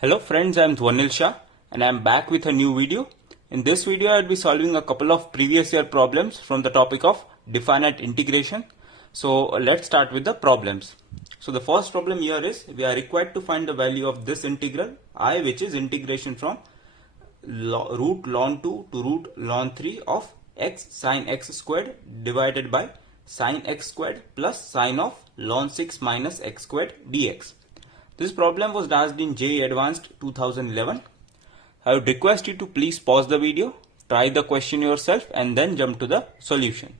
Hello friends, I am Dhwanil Shah and I am back with a new video. In this video, I will be solving a couple of previous year problems from the topic of definite integration. So let's start with the problems. So the first problem here is we are required to find the value of this integral I, which is integration from root ln 2 to root ln 3 of x sine x squared divided by sine x squared plus sine of ln 6 minus x squared dx. This problem was asked in JEE Advanced 2011. I would request you to please pause the video, try the question yourself and then jump to the solution.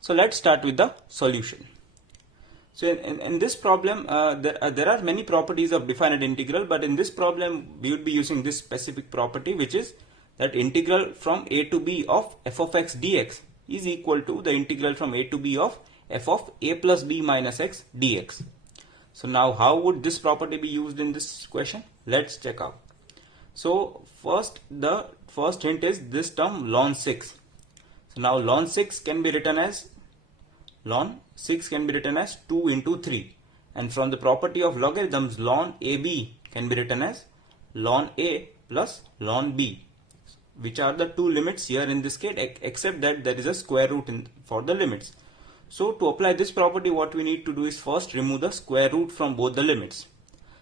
So let's start with the solution. So in this problem, there are many properties of definite integral, but in this problem we would be using this specific property, which is that integral from a to b of f of x dx is equal to the integral from a to b of f of a plus b minus x dx. So now how would this property be used in this question? Let's check out. So the first hint is this term ln 6. So now ln 6 can be written as 2 into 3, and from the property of logarithms ln AB can be written as ln A plus ln B, which are the two limits here in this case, except that there is a square root for the limits. So to apply this property, what we need to do is first remove the square root from both the limits.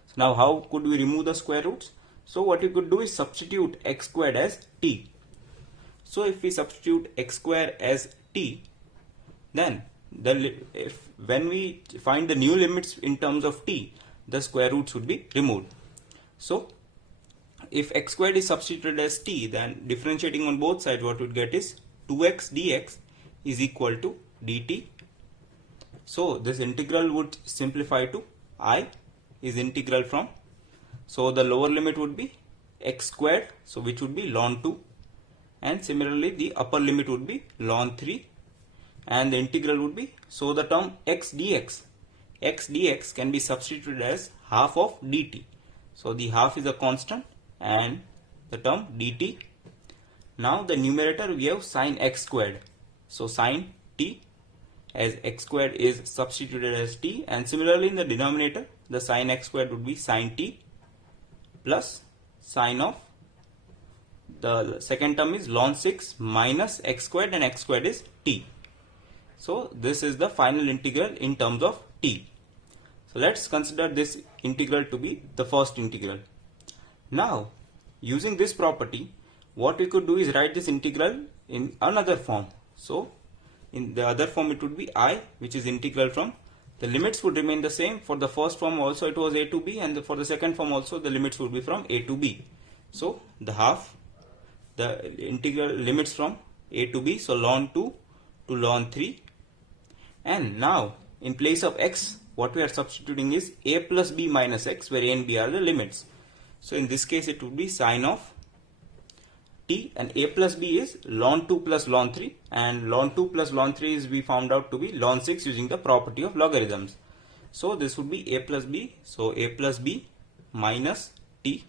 So now how could we remove the square roots? So what you could do is substitute x squared as t. So if we substitute x squared as t, then when we find the new limits in terms of t, the square roots would be removed. So if x squared is substituted as t, then differentiating on both sides, what we would get is 2x dx is equal to dt. So this integral would simplify to I is integral from, so the lower limit would be x squared, so which would be ln 2, and similarly the upper limit would be ln 3, and the integral would be, so the term x dx can be substituted as half of dt. So the half is a constant and the term dt. Now the numerator we have sine x squared, so sine t, as x squared is substituted as t, and similarly in the denominator the sine x squared would be sine t plus sine of the second term is ln 6 minus x squared, and x squared is t. So this is the final integral in terms of t. So let's consider this integral to be the first integral. Now using this property, what we could do is write this integral in another form. So in the other form it would be I, which is integral from, the limits would remain the same. For the first form also it was a to b, and for the second form also the limits would be from a to b. So the half, the integral limits from a to b, so ln 2 to ln 3, and now in place of x what we are substituting is a plus b minus x, where a and b are the limits. So in this case it would be sine of t, and a plus b is ln 2 plus ln 3, and ln 2 plus ln 3 is we found out to be ln 6 using the property of logarithms. So this would be a plus b, so a plus b minus t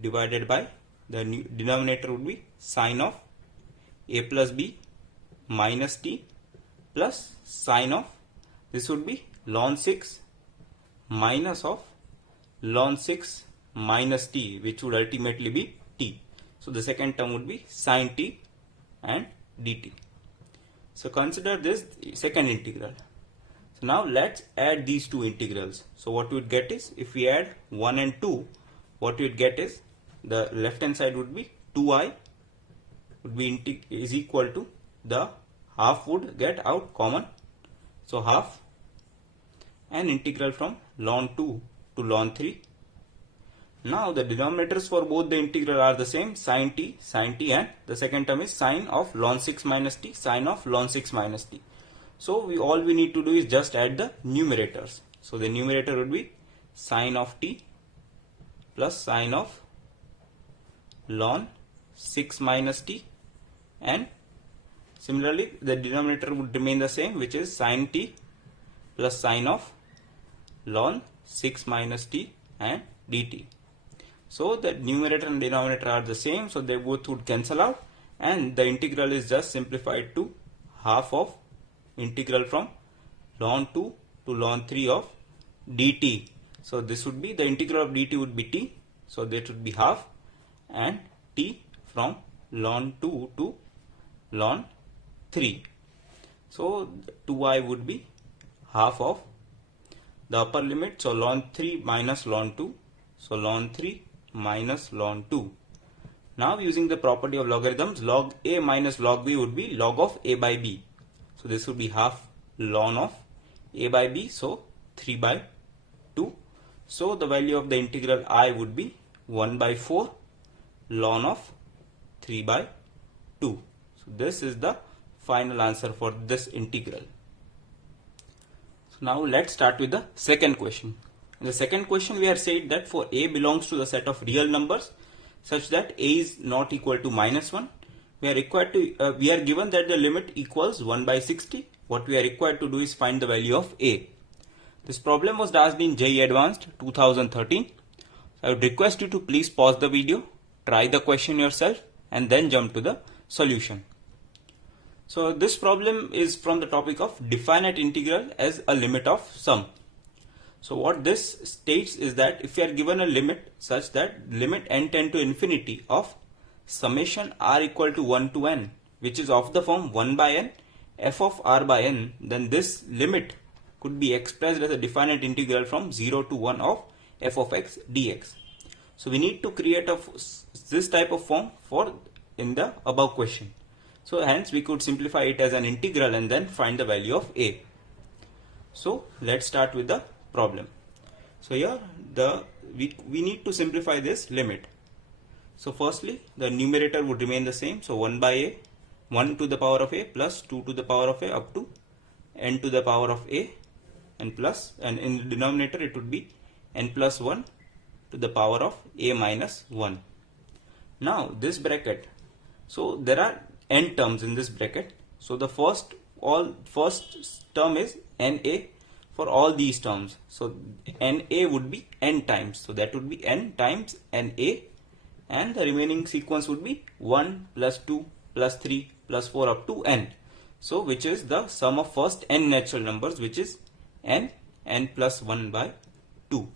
divided by the denominator would be sine of a plus b minus t plus sine of, this would be ln 6 minus of ln 6 minus t, which would ultimately be t. So the second term would be sine t and dt. So consider this second integral. So now let's add these two integrals. So what we would get is, if we add 1 and 2, what we would get is the left hand side would be 2i would be is equal to, the half would get out common, so half, and integral from ln 2 to ln 3. Now the denominators for both the integral are the same, sine t, and the second term is sine of ln 6 minus t, sine of ln 6 minus t. So all we need to do is just add the numerators. So the numerator would be sine of t plus sine of ln 6 minus t, and similarly the denominator would remain the same, which is sine t plus sine of ln 6 minus t and dt. So the numerator and denominator are the same, so they both would cancel out, and the integral is just simplified to half of integral from ln 2 to ln 3 of dt. So this would be the integral of dt would be t. So that would be half, and t from ln 2 to ln 3. So 2i would be half of the upper limit. So ln 3 minus ln 2. So ln 3 minus ln 2. Now using the property of logarithms, log a minus log b would be log of a by b. So this would be half ln of a by b. So 3 by 2. So the value of the integral I would be 1 by 4 ln of 3 by 2. So this is the final answer for this integral. So now let's start with the second question. In the second question we are said that for a belongs to the set of real numbers such that a is not equal to minus 1, we are given that the limit equals 1 by 60. What we are required to do is find the value of a. This problem was asked in JEE Advanced 2013. I would request you to please pause the video, try the question yourself, and then jump to the solution. So this problem is from the topic of definite integral as a limit of sum. So what this states is that if you are given a limit such that limit n tend to infinity of summation r equal to 1 to n, which is of the form 1 by n f of r by n, then this limit could be expressed as a definite integral from 0 to 1 of f of x dx. So we need to create this type of form for in the above question. So hence we could simplify it as an integral and then find the value of a. So let's start with the problem. So here we need to simplify this limit. So firstly the numerator would remain the same. So 1 by a, 1 to the power of a plus 2 to the power of a up to n to the power of a, and in the denominator it would be n plus 1 to the power of a minus 1. Now this bracket, so there are n terms in this bracket. So the first term is na for all these terms. So na would be n times. So that would be n times na, and the remaining sequence would be 1 plus 2 plus 3 plus 4 up to n. So which is the sum of first n natural numbers, which is n plus 1 by 2,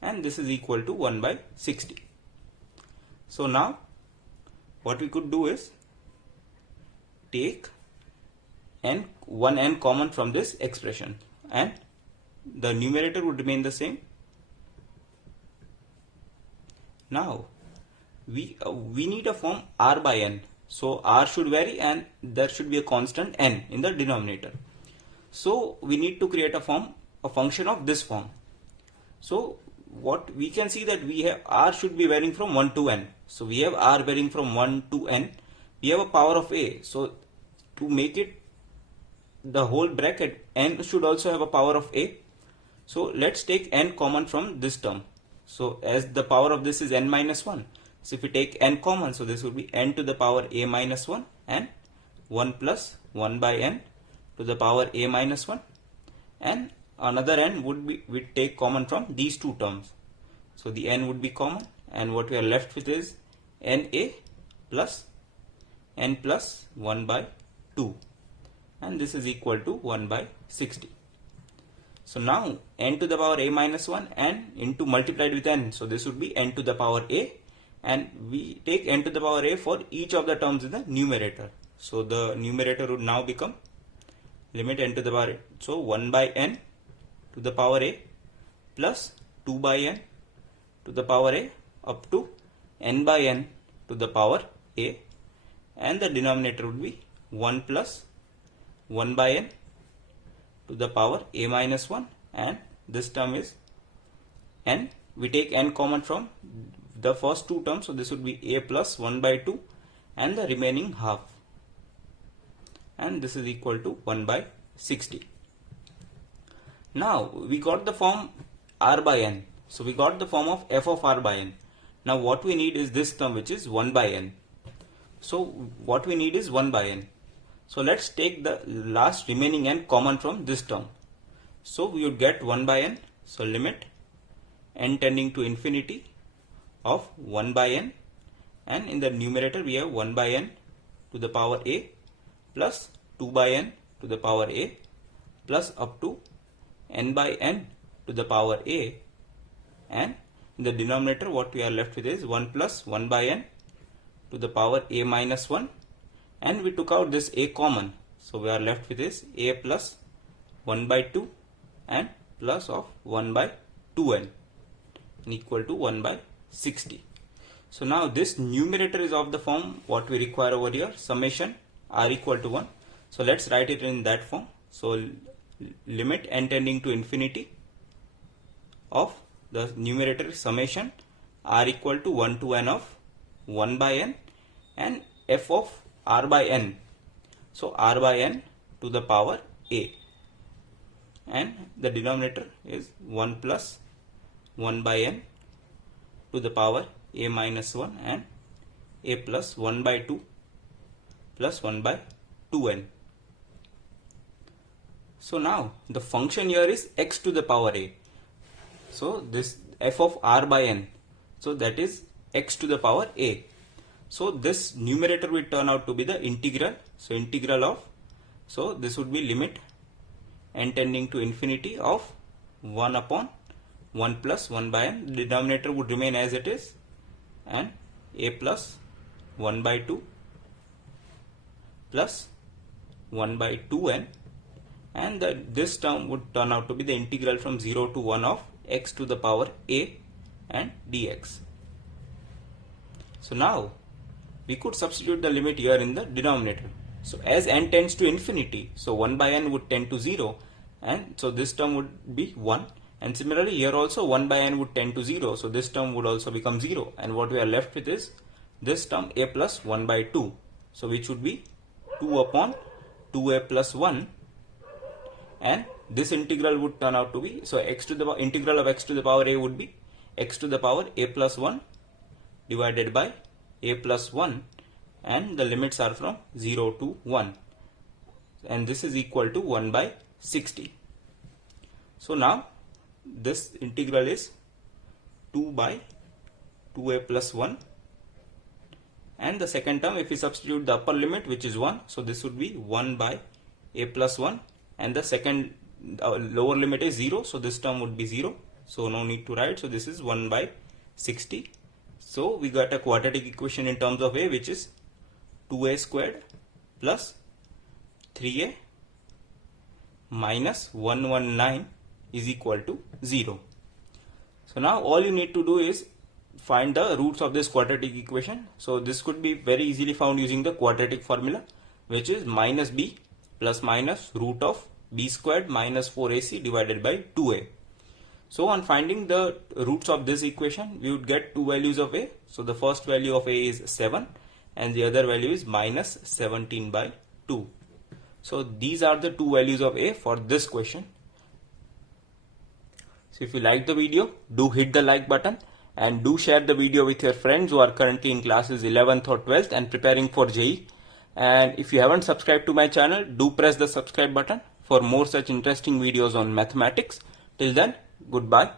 and this is equal to 1 by 60. So now what we could do is take one n common from this expression, and the numerator would remain the same. Now we need a form r by n. So r should vary and there should be a constant n in the denominator. So we need to create a function of this form. So what we can see that we have r should be varying from 1 to n. So we have r varying from 1 to n. We have a power of a. So to make it the whole bracket, n should also have a power of a. So let's take n common from this term. So as the power of this is n minus 1. So if we take n common, so this would be n to the power a minus 1 and 1 plus 1 by n to the power a minus 1, and another n would be we take common from these two terms. So the n would be common, and what we are left with is na plus n plus 1 by 2, and this is equal to 1 by 60. So now n to the power a minus 1 and into multiplied with n, so this would be n to the power a, and we take n to the power a for each of the terms in the numerator. So the numerator would now become limit n to the power a. So 1 by n to the power a plus 2 by n to the power a up to n by n to the power a, and the denominator would be 1 plus 1 by n to the power a minus 1, and this term is n. We take n common from the first two terms, so this would be a plus 1 by 2 and the remaining half, and this is equal to 1 by 60. Now we got the form r by n. So we got the form of f of r by n. Now what we need is this term, which is 1 by n. So what we need is 1 by n. So let's take the last remaining n common from this term. So we would get 1 by n. So limit n tending to infinity of 1 by n, and in the numerator we have 1 by n to the power a plus 2 by n to the power a plus up to n by n to to the power a, and in the denominator what we are left with is 1 plus 1 by n to the power a minus 1, and we took out this a common, so we are left with this a plus 1 by 2 and plus of 1 by 2n equal to 1 by 60. So now this numerator is of the form what we require over here, summation r equal to 1. So let's write it in that form. So limit n tending to infinity of the numerator is summation r equal to 1 to n of 1 by n and f of r by n. So r by n to the power a, and the denominator is 1 plus 1 by n to the power a minus 1 and a plus 1 by 2 plus 1 by 2n. So now the function here is x to the power a. So this f of r by n, so that is x to the power a. So this numerator will turn out to be the integral. So integral of, so this would be limit n tending to infinity of 1 upon 1 plus 1 by n. The denominator would remain as it is, and a plus 1 by 2 plus 1 by 2n, and this term would turn out to be the integral from 0 to 1 of x to the power a and dx. So now we could substitute the limit here in the denominator. So as n tends to infinity, so 1 by n would tend to 0, and so this term would be 1, and similarly here also 1 by n would tend to 0, so this term would also become 0, and what we are left with is this term a plus 1 by 2, so which would be 2 upon 2a plus 1, and this integral would turn out to be, so x to the integral of x to the power a would be x to the power a plus 1 divided by a plus 1, and the limits are from 0 to 1, and this is equal to 1 by 60. So now this integral is 2 by 2a plus 1, and the second term, if we substitute the upper limit which is 1, so this would be 1 by a plus 1, and the second lower limit is 0, so this term would be 0, so no need to write, so this is 1 by 60. So we got a quadratic equation in terms of a, which is 2a squared plus 3a minus 119 is equal to 0. So now all you need to do is find the roots of this quadratic equation. So this could be very easily found using the quadratic formula, which is minus b plus minus root of b squared minus 4ac divided by 2a. So on finding the roots of this equation, we would get two values of a. So the first value of a is 7 and the other value is minus 17 by 2. So these are the two values of a for this question. So if you like the video, do hit the like button and do share the video with your friends who are currently in classes 11th or 12th and preparing for JEE. And if you haven't subscribed to my channel, do press the subscribe button for more such interesting videos on mathematics. Till then, goodbye.